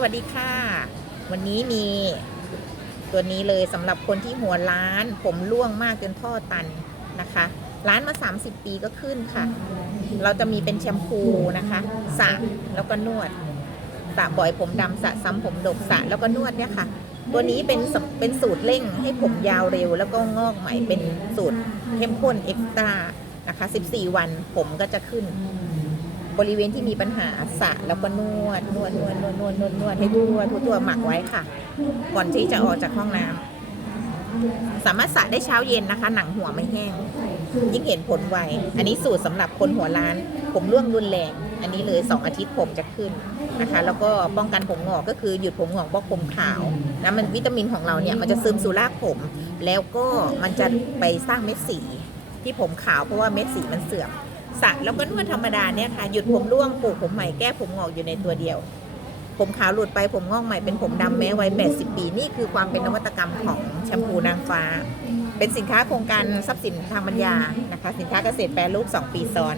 สวัสดีค่ะ วันนี้มีตัวนี้เลยสำหรับคนที่หัวล้าน ผมร่วงมากจนท่อตันนะคะร้านมา 30 ปีก็ขึ้นค่ะ เราจะมีเป็นแชมพูนะคะสระแล้วก็นวดสระบ่อยผมดำสระซ้ำผมดกสระแล้วก็นวดเนี่ยค่ะ ตัวนี้เป็นเป็นสูตรเร่งให้ผมยาวเร็ว แล้วก็งอกใหม่เป็นสูตรเข้มข้นเอ็กซ์ตร้านะคะ 14 วันผมก็จะขึ้น บริเวณที่มีปัญหาสระแล้วก็นวดนวดนวดนวดนวดนวดนวดให้ทั่วทั่วทั่วหมักไว้ค่ะ ก่อนที่จะออกจากห้องน้ำสามารถสระได้เช้าเย็นนะคะ หนังหัวไม่แห้ง ยิ่งเห็นผลไว อันนี้สูตรสำหรับคนหัวล้าน ผมร่วงรุนแรง อันนี้เลย 2 อาทิตย์ผมจะขึ้นนะคะ แล้วก็ป้องกันผมงอกก็คือหยุดผมงอกบล็อกผมขาวนะมันวิตามินของเราเนี่ยมันจะซึมสู่รากผม แล้วก็มันจะไปสร้างเม็ดสีที่ผมขาวเพราะว่าเม็ดสีมันเสื่อม สระแล้วก็นวดธรรมดาเนี่ยค่ะหยุดผมร่วงปลูกผมใหม่แก้ผมงอกอยู่ในตัวเดียว ผมขาวหลุดไปผมงอกใหม่เป็นผมดำแม้ไว้ 80 ปี นี่คือความเป็นนวัตกรรมของแชมพูนางฟ้า เป็นสินค้าโครงการทรัพย์สินทางปัญญานะคะ สินค้าเกษตรแปรรูป 2 ปีซ้อน